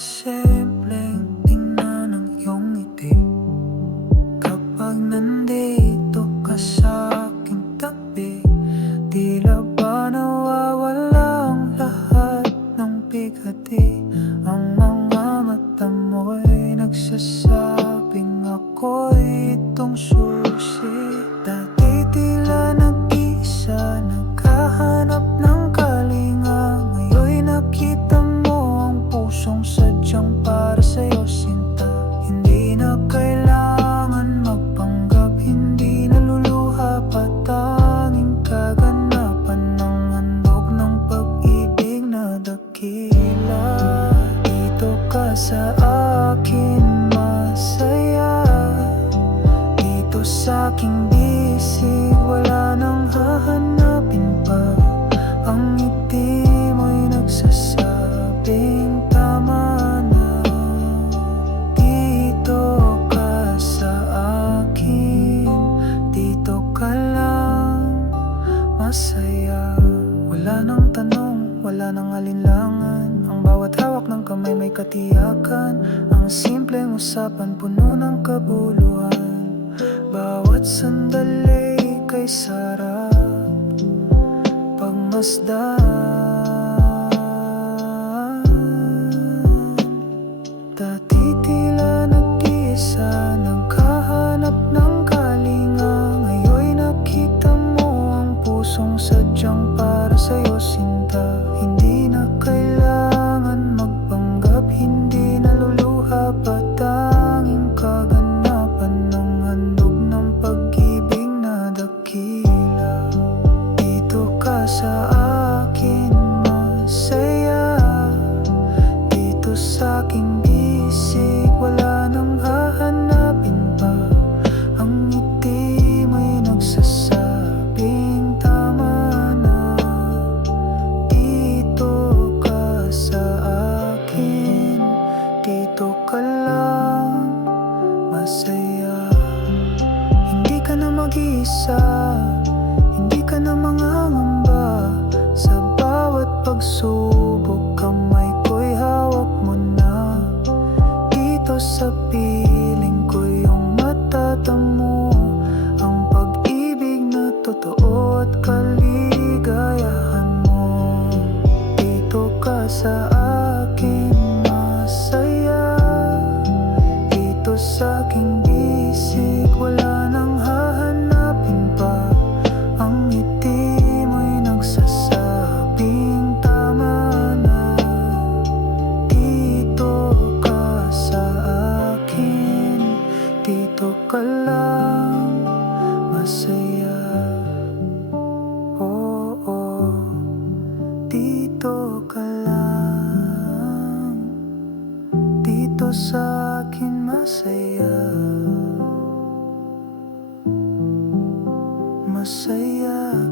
simpleng tingnan ng iyong ngiti kapag nandito ka sa aking tabi. Tila ba nawawala ang lahat ng bigati? Ang mga mata mo'y nagsasabing ako'y itong susi. Dati tila nag-isa, naghahanap ng kalinga. Ngayon'y nakita mo ang pusong sadyang para sa'yo, sinta. Hindi na kailangan magpanggap, hindi naluluha pa, tanging kaganapan ng handog ng pag-ibig na dakila. Dito ka sa akin masaya, dito sa aking bisig wala nang hahanapin pa. Ang ngiti mo'y nagsasabing tama na. Dito ka sa akin, dito ka lang masaya. Wala nang tanong, wala nang alinlangan, ang bawat hawak ng kamay may katiyakan. Ang simpleng usapan puno ng kabuluhan, bawat sandali kay sarap pagmasdan. Dati tila nag-isa, naghahanap ng kalinga. Ngayon'y nakita mo ang pusong sadyang para sa'yo, sinta. Hindi na kailangan magpanggap, hindi naluluha pa, tanging kaganapan ng handog ng pag-ibig na dakila. Dito ka sa akin masaya, dito sa aking bisig wala nang hahanapin pa. Ang ngiti mo'y nagsasabing tama na. Dito ka sa akin, dito ka lang masaya. Hindi ka na mag-iisa, hindi ka na mangangamba. Sa bawat pagsubok, kamay ko'y hawak mo na. Dito sa piling ko yung matatamo ang pag-ibig na totoo at kaligayahan mo. Dito ka sa akin masaya, dito sa aking bisig wala nang hahanapin pa. Ang ngiti mo'y nagsasabing tama na. Dito ka sa akin, dito ka lang masaya. Oo, dito ka lang, dito sa akin masaya. Masaya.